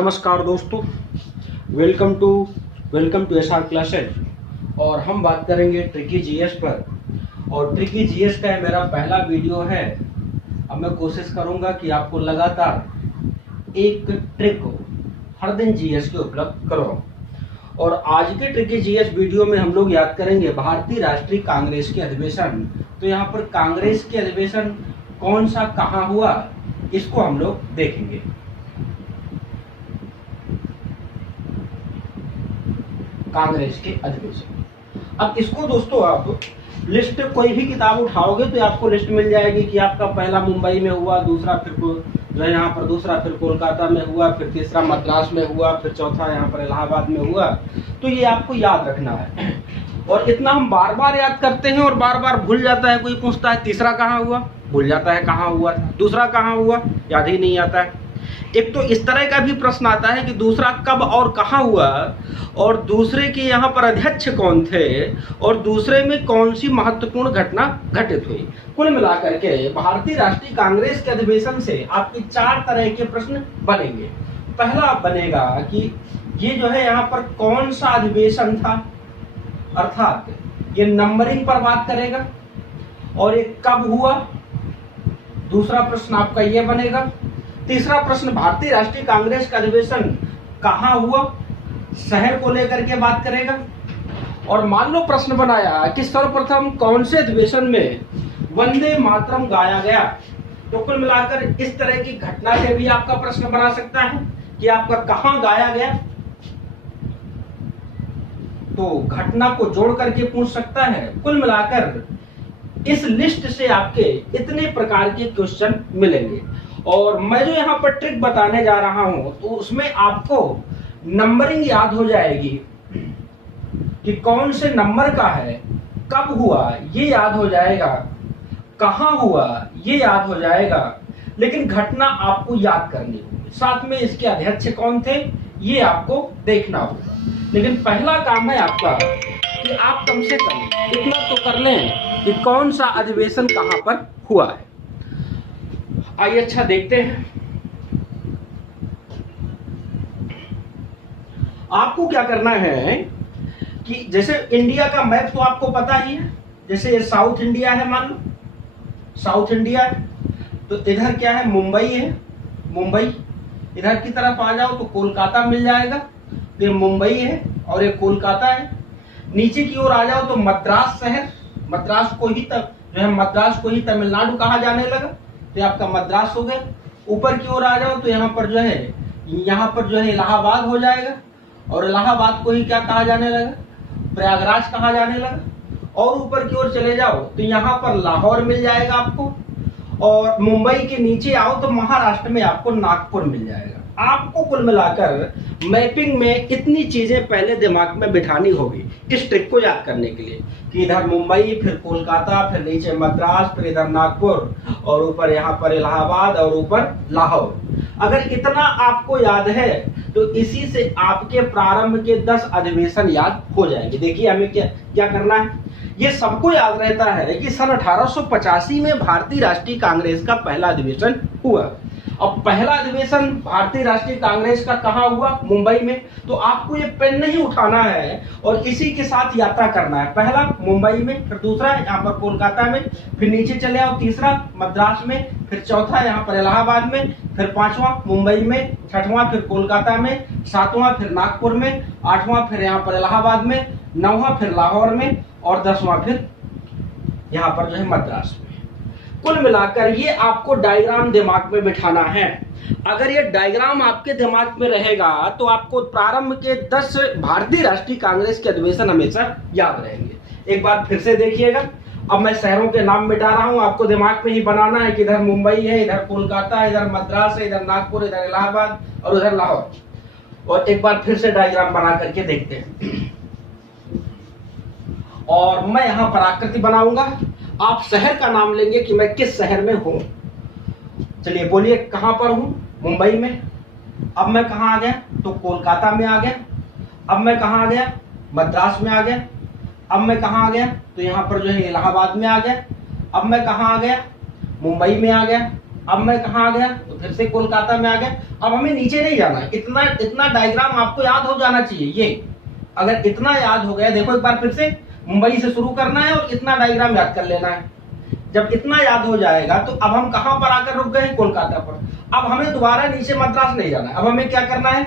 नमस्कार दोस्तों, welcome to SR classes. और हम बात करेंगे ट्रिकी जीएस पर। और ट्रिकी जीएस का मेरा पहला वीडियो है। अब मैं कोशिश करूंगा कि आपको लगातार एक ट्रिक हर दिन जीएस के उपलब्ध करवाऊं। और आज के ट्रिकी जीएस वीडियो में हम लोग याद करेंगे भारतीय राष्ट्रीय कांग्रेस के अधिवेशन। तो यहाँ पर कांग्रेस के अधिवेशन कौन सा कहाँ हुआ, इसको हम लोग देखेंगे। कांग्रेस के अधिवेशन। अब इसको दोस्तों आप लिस्ट कोई भी किताब उठाओगे तो आपको लिस्ट मिल जाएगी कि आपका पहला मुंबई में हुआ, दूसरा फिर जो है यहाँ पर, दूसरा फिर कोलकाता में हुआ, फिर तीसरा मद्रास में हुआ, फिर चौथा यहाँ पर इलाहाबाद में हुआ। तो ये आपको याद रखना है। और इतना हम बार बार याद करते हैं और बार बार भूल जाता है। कोई पूछता है तीसरा कहाँ हुआ, भूल जाता है कहाँ हुआ, दूसरा कहाँ हुआ, याद ही नहीं आता है। एक तो इस तरह का भी प्रश्न आता है कि दूसरा कब और कहाँ हुआ, और दूसरे के यहाँ पर अध्यक्ष कौन थे, और दूसरे में कौन सी महत्वपूर्ण घटना घटित हुई। कुल मिलाकर के भारतीय राष्ट्रीय कांग्रेस के अधिवेशन से आपके 4 तरह के प्रश्न बनेंगे। पहला बनेगा कि ये जो है यहाँ पर कौन सा अधिवेशन था, अर्थात ये नंबरिंग पर बात करेगा, और ये कब हुआ। दूसरा प्रश्न आपका ये बनेगा। तीसरा प्रश्न भारतीय राष्ट्रीय कांग्रेस का अधिवेशन कहाँ हुआ, शहर को लेकर के बात करेगा। और मान लो प्रश्न बनाया कि सर्वप्रथम कौन से अधिवेशन में वंदे मातरम गाया गया। तो कुल मिलाकर इस तरह की घटना से भी आपका प्रश्न बना सकता है कि आपका कहाँ गाया गया, तो घटना को जोड़ करके पूछ सकता है। कुल मिलाकर इस लिस्ट से आपके इतने प्रकार के क्वेश्चन मिलेंगे। और मैं जो यहाँ पर ट्रिक बताने जा रहा हूं तो उसमें आपको नंबरिंग याद हो जाएगी कि कौन से नंबर का है, कब हुआ ये याद हो जाएगा, कहां हुआ ये याद हो जाएगा, लेकिन घटना आपको याद करनी होगी। साथ में इसके अध्यक्ष कौन थे ये आपको देखना होगा। लेकिन पहला काम है आपका कि आप कम से कम इतना तो कर लें कि कौन सा अधिवेशन कहां पर हुआ है। आइए अच्छा देखते हैं। आपको क्या करना है कि जैसे इंडिया का मैप तो आपको पता ही है। जैसे ये साउथ इंडिया है, मान लो साउथ इंडिया है, तो इधर क्या है, मुंबई है। मुंबई इधर की तरफ आ जाओ तो कोलकाता मिल जाएगा। तो ये मुंबई है और ये कोलकाता है। नीचे की ओर आ जाओ तो मद्रास शहर, मद्रास को ही तमिलनाडु कहा जाने लगा, तो आपका मद्रास हो गया। ऊपर की ओर आ जाओ तो यहाँ पर जो है इलाहाबाद हो जाएगा, और इलाहाबाद को ही क्या कहा जाने लगा, प्रयागराज कहा जाने लगा। और ऊपर की ओर चले जाओ तो यहाँ पर लाहौर मिल जाएगा आपको, और मुंबई के नीचे आओ तो महाराष्ट्र में आपको नागपुर मिल जाएगा। आपको कुल मिलाकर मैपिंग में इतनी चीजें पहले दिमाग में बिठानी होगी इस ट्रिक को याद करने के लिए कि इधर मुंबई, फिर कोलकाता, फिर नीचे मद्रास, फिर इधर नागपुर, और ऊपर यहाँ पर इलाहाबाद, और ऊपर लाहौर। अगर इतना आपको याद है तो इसी से आपके प्रारंभ के 10 अधिवेशन याद हो जाएंगे। देखिए हमें क्या करना है। ये सबको याद रहता है कि सन 1885 में भारतीय राष्ट्रीय कांग्रेस का पहला अधिवेशन हुआ। अब पहला अधिवेशन भारतीय राष्ट्रीय कांग्रेस का कहाँ हुआ, मुंबई में। तो आपको ये पेन नहीं उठाना है और इसी के साथ यात्रा करना है। पहला मुंबई में, फिर दूसरा यहाँ पर कोलकाता में, फिर नीचे चले आओ तीसरा मद्रास में, फिर चौथा यहाँ पर इलाहाबाद में, फिर पांचवा मुंबई में, छठवां फिर कोलकाता में, सातवां फिर नागपुर में, आठवां फिर यहाँ पर इलाहाबाद में, नौवां फिर लाहौर में, और 10वां फिर यहाँ पर जो है मद्रास में। कुल मिलाकर ये आपको डायग्राम दिमाग में बिठाना है। अगर ये डायग्राम आपके दिमाग में रहेगा तो आपको प्रारंभ के 10 भारतीय राष्ट्रीय कांग्रेस के अधिवेशन हमेशा याद रहेंगे। एक बार फिर से देखिएगा। अब मैं शहरों के नाम मिटा रहा हूं, आपको दिमाग में ही बनाना है कि इधर मुंबई है, इधर कोलकाता है, इधर मद्रास है, इधर नागपुर, इधर इलाहाबाद, और उधर लाहौर। और एक बार फिर से डायग्राम बना करके देखते हैं। और मैं यहां पर आकृति बनाऊंगा, आप शहर का नाम लेंगे कि मैं किस शहर में हूं। चलिए बोलिए, कहां पर हूं, मुंबई में। अब मैं कहां आ गया, तो कोलकाता में आ गया। अब मैं कहां आ गया, मद्रास में आ गया। अब मैं कहां आ गया, तो यहां पर जो है इलाहाबाद में आ गया। अब मैं कहां आ गया, मुंबई में आ गया। अब मैं कहाँ आ गया, तो फिर से कोलकाता में आ गया। अब हमें नीचे नहीं जाना है, इतना इतना डायग्राम आपको याद हो जाना चाहिए। ये अगर इतना याद हो गया, देखो एक बार फिर से मुंबई से शुरू करना है और इतना डायग्राम याद कर लेना है। जब इतना याद हो जाएगा तो अब हम कहां पर आकर रुक गए, कोलकाता पर। अब हमें दोबारा नीचे मद्रास नहीं जाना है, अब हमें क्या करना है,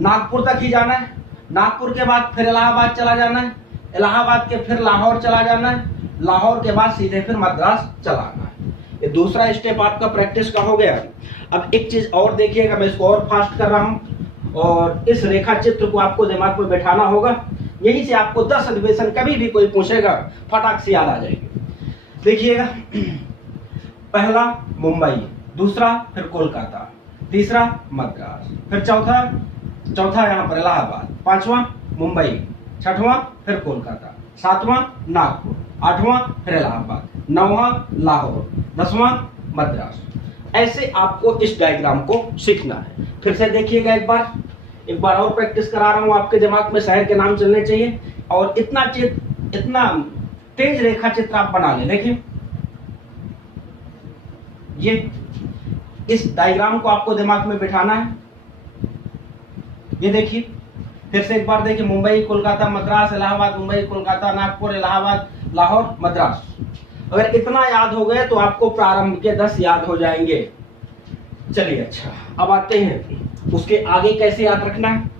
नागपुर तक ही जाना है। नागपुर के बाद फिर इलाहाबाद चला जाना है, इलाहाबाद के फिर लाहौर चला जाना है, लाहौर के बाद सीधे फिर मद्रास चला आना है। ये दूसरा स्टेप आपका प्रैक्टिस का हो गया। अब एक चीज और देखिएगा, मैं इसको और फास्ट कर रहा हूं, और इस रेखा चित्र को आपको दिमाग में बैठाना होगा। यहीं से आपको 10 अधिवेशन कभी भी कोई पूछेगा फटाक से याद आ जाएंगे। देखिएगा, पहला मुंबई, दूसरा फिर कोलकाता, तीसरा मद्रास, फिर चौथा यहाँ पर इलाहाबाद, पांचवा मुंबई, छठवां फिर कोलकाता, सातवां नागपुर, आठवां फिर इलाहाबाद, नौवां लाहौर, 10वां मद्रास। ऐसे आपको इस डायग्राम को सीखना है। फिर से देखिएगा एक बार और प्रैक्टिस करा रहा हूं, आपके दिमाग में शहर के नाम चलने चाहिए, और इतना तेज रेखा चित्र आप बना लें। देखिए, ये इस डायग्राम को आपको दिमाग में बिठाना है। ये देखिए, फिर से एक बार देखिए, मुंबई, कोलकाता, मद्रास, इलाहाबाद, मुंबई, कोलकाता, नागपुर, इलाहाबाद, लाहौर, मद्रास। अगर इतना याद हो गया तो आपको प्रारंभ के 10 याद हो जाएंगे। चलिए, अच्छा, अब आते हैं उसके आगे कैसे याद रखना है।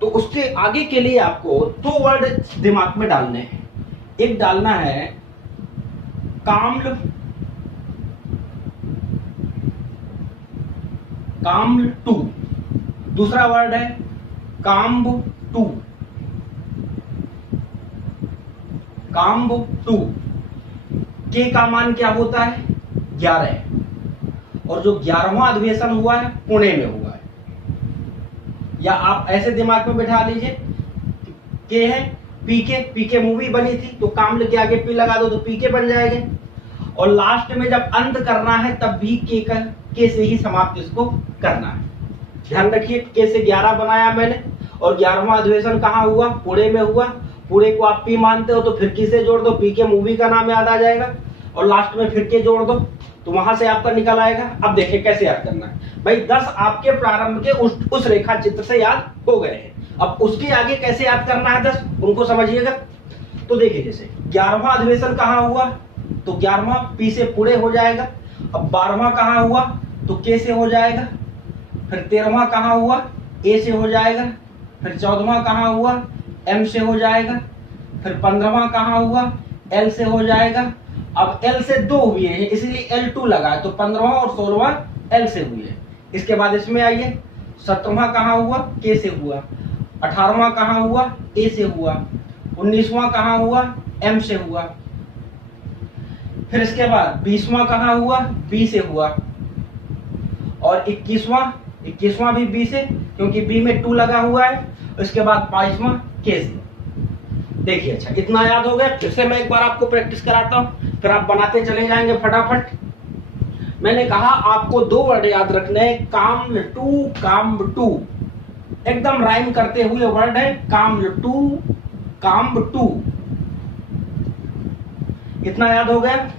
तो उसके आगे के लिए आपको 2 वर्ड दिमाग में डालने हैं। एक डालना है काम्ल टू, दूसरा वर्ड है काम्ब टू। के का मान क्या होता है, 11, और जो 11वां अधिवेशन हुआ है पुणे में हुआ है। या आप ऐसे दिमाग में बिठा लीजिए, के है पीके मूवी बनी थी, तो काम्ल के आगे पी लगा दो तो पीके बन जाएंगे। और लास्ट में जब अंत करना है तब भी के से ही समाप्त इसको करना है। ध्यान रखिए, के से 11 बनाया मैंने, और 11वां अधिवेशन कहाँ हुआ, पुणे में हुआ। पुणे को आप पी मानते हो तो फिर की से जोड़ दो, पीके मूवी का नाम याद आ जाएगा, और लास्ट में फिर के जोड़ दो तो वहां से आपका निकल आएगा। अब देखिए कैसे याद करना है भाई। 10 आपके प्रारंभ के उस रेखा चित्र से याद हो गए हैं। अब उसके आगे कैसे याद करना है 10, उनको समझिएगा। तो देखिए, जैसे 11वां अधिवेशन कहाँ हुआ, तो 11वां पी से पुणे हो जाएगा। अब 12वां कहाँ हुआ, तो के से हो जाएगा। फिर 13वां कहाँ हुआ, ए से हो जाएगा। फिर 14वां कहाँ हुआ, एम से हो जाएगा। फिर 15वां कहाँ हुआ, एल से हो जाएगा। अब एल से 2 हुए हैं इसलिए L2 लगा है, तो 15वां और 16वां एल से हुए हैं। इसके बाद इसमें आइए, 17वां कहाँ हुआ, के से हुआ। 18वां कहाँ हुआ, ए से हुआ। 19वां कहाँ हुआ, एम से हुआ। फिर इसके बाद 20वां कहाँ हुआ, बी से हुआ। और 21वां भी बी से, क्योंकि बी में 2 लगा हुआ है। उसके बाद 22वां के से। देखिए, अच्छा, इतना याद हो गया। फिर से मैं एक बार आपको प्रैक्टिस कराता हूं, फिर आप बनाते चले जाएंगे फटाफट। मैंने कहा आपको 2 वर्ड याद रखने हैं, काम्ब टू, एकदम राइम करते हुए वर्ड है, काम्ब टू। इतना याद हो गया।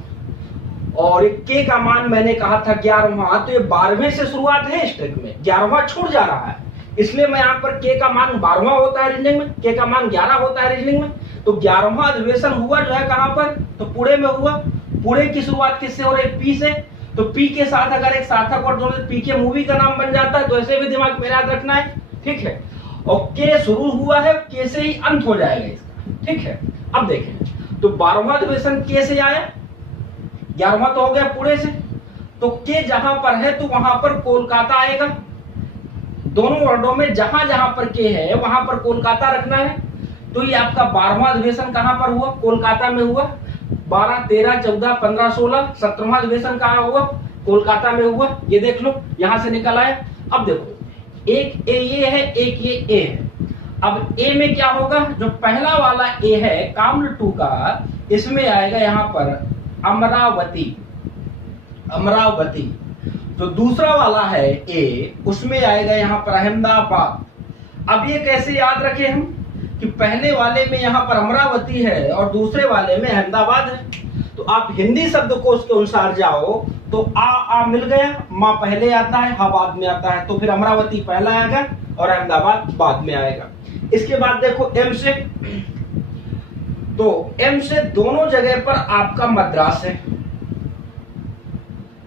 और एक के का मान मैंने कहा था 11वां, तो ये 12वें से शुरुआत है इस ट्रिक में, 11वां छूट जा रहा है, इसलिए मैं यहाँ पर के का मान 12वां होता है रीजनिंग में, के का मान 11 होता है रीजनिंग में। तो 11वां अधिवेशन हुआ जो है कहां पर, तो पुणे में हुआ। पुणे की शुरुआत किससे हो रही है, पी से। तो पी के साथ अगर एक सार्थक वर्ड जोड़ पी के मूवी का नाम बन जाता है, तो ऐसे भी दिमाग में याद रखना है, ठीक है। और के शुरू हुआ है, के से ही अंत हो जाएगा इसका, ठीक है। अब देखें, तो 12वां अधिवेशन के से आया, 11वां तो हो गया पुणे से, तो के जहां पर है तो वहां पर कोलकाता आएगा। दोनों वर्डों में जहां जहां पर के है वहां पर कोलकाता रखना है। तो ये आपका 12वां अधिवेशन कहां पर हुआ, कोलकाता में हुआ। 12, 13, 14, 15, 16, 17वां अधिवेशन कहां हुआ, कोलकाता में हुआ। ये देख लो, यहां से निकल आया। अब देखो, एक ए ये है, एक ये ए है। अब ए में क्या होगा, जो पहला वाला ए है काम्ल टू का, इसमें आएगा यहां पर अमरावती। तो दूसरा वाला है ए, उसमें आएगा यहां पर अहमदाबाद। अब ये कैसे याद रखें हम, कि पहले वाले में यहां पर अमरावती है और दूसरे वाले में अहमदाबाद है। तो आप हिंदी शब्दकोश के अनुसार जाओ तो आ मिल गया, माँ पहले आता है, हा बाद में आता है, तो फिर अमरावती पहला आएगा और अहमदाबाद बाद में आएगा। इसके बाद देखो एम से, तो एम से दोनों जगह पर आपका मद्रास है।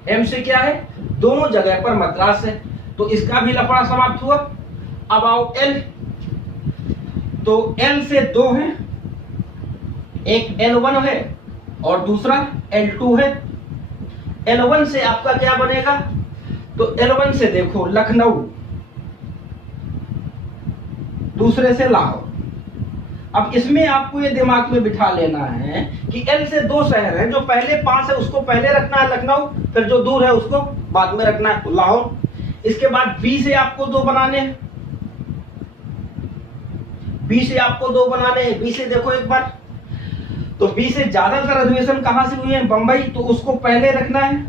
एम से क्या है, दोनों जगह पर मद्रास है, तो इसका भी लफड़ा समाप्त हुआ। अब आओ एल, तो एल से दो है, एक L1 है और दूसरा L2 है। L1 से आपका क्या बनेगा, तो L1 से देखो लखनऊ, दूसरे से लाहौर। अब इसमें आपको ये दिमाग में बिठा लेना है कि L से दो शहर हैं, जो पहले पास है उसको पहले रखना है लखनऊ, फिर जो दूर है उसको बाद में रखना है लाहौर। इसके बाद B से आपको दो बनाने हैं, B से आपको दो बनाने हैं। B से देखो एक बार, तो बी से ज्यादातर अधिवेशन कहां से हुए हैं, बंबई, तो उसको पहले रखना है।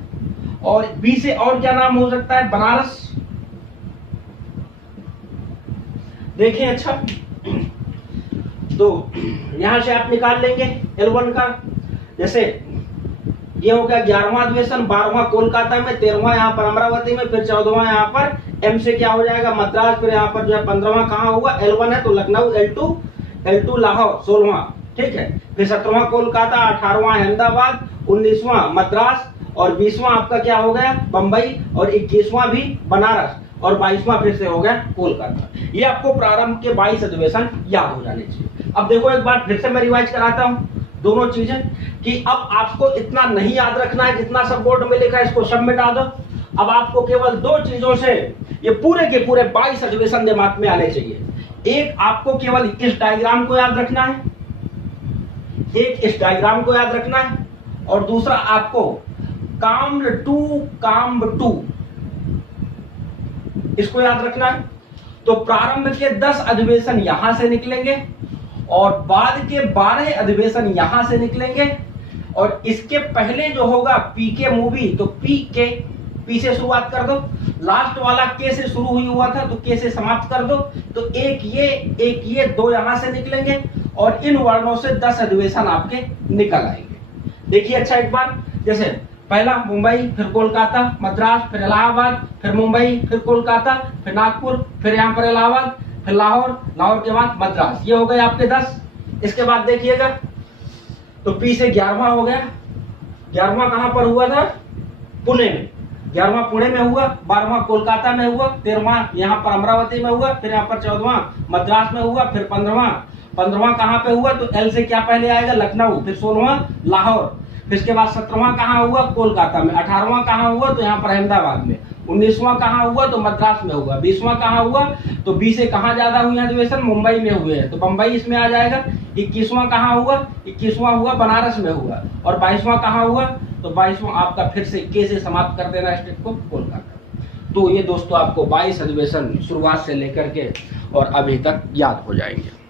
और बी से और क्या नाम हो सकता है, बनारस। देखें अच्छा, तो यहां से आप निकाल लेंगे L1 का। जैसे ये हो गया 11वां अधिवेशन, 12वां कोलकाता में, 13वां यहाँ पर अमरावती में, फिर 14वां यहाँ पर एम से क्या हो जाएगा, मद्रास, फिर यहाँ पर जो है 15वां कहाँ हुआ, L1 है तो लखनऊ, L2 लाहौर, 16वां, ठीक है, फिर 17वां कोलकाता, 18वां अहमदाबाद, 19वां मद्रास और 20वां आपका क्या हो गया, बंबई, और 21वां भी बनारस, और 22वां फिर से हो गया कोलकाता। ये आपको प्रारंभ के 22 अधिवेशन याद हो जाने चाहिए। अब देखो एक बार फिर से मैं रिवाइज कराता हूँ दोनों चीजें, कि अब आपको इतना नहीं याद रखना है जितना सब बोर्ड में लिखा है, इसको सब मिटा दो। अब आपको केवल दो चीजों से ये पूरे के पूरे 22 अधिवेशन दिमाग में आने चाहिए। एक, आपको केवल इस डायग्राम को याद रखना है, एक इस डायग्राम को याद रखना है, और दूसरा आपको काम्ब टू इसको याद रखना है। तो प्रारंभ के 10 अधिवेशन यहां से निकलेंगे और बाद के 12 अधिवेशन यहां से निकलेंगे, और इसके पहले जो होगा पीके मूवी, तो पी से शुरुआत कर दो, लास्ट वाला के से शुरू हुई हुआ था तो के से समाप्त कर दो, तो एक ये दो यहां से निकलेंगे, और इन वर्णों से 10 अधिवेशन आपके निकल आएंगे। देखिए अच्छा एक बार, जैसे पहला मुंबई, फिर कोलकाता, मद्रास, फिर इलाहाबाद, फिर मुंबई, फिर कोलकाता, फिर नागपुर, फिर यहाँ पर इलाहाबाद, फिर लाहौर, लाहौर के बाद मद्रास, ये हो गए आपके 10। इसके बाद देखिएगा, तो पी से 11वां हो गया, 11वां कहां पर हुआ था, पुणे में, 11वां पुणे में हुआ, 12वां कोलकाता में हुआ, 13वां यहाँ पर अमरावती में हुआ, फिर यहाँ पर 14वां मद्रास में हुआ, फिर 15वां कहां पे हुआ, तो एल से क्या पहले आएगा, लखनऊ, फिर 16वां लाहौर, फिर इसके बाद 17वां कहां हुआ, कोलकाता में, 18वां कहां हुआ, तो यहाँ पर अहमदाबाद में, 19वां कहां हुआ, तो मद्रास में हुआ, 20वां कहां हुआ, तो बी से कहां ज्यादा हुए अधिवेशन, मुंबई में हुए हैं, तो बंबई इसमें आ जाएगा। 21वां कहां हुआ, 21वां हुआ बनारस में हुआ, और 22वां कहां हुआ, तो 22वां आपका फिर से के से समाप्त कर देना स्टेट को, कोलकाता। तो ये दोस्तों आपको 22 अधिवेशन शुरुआत से लेकर के और अभी तक याद हो जाएंगे।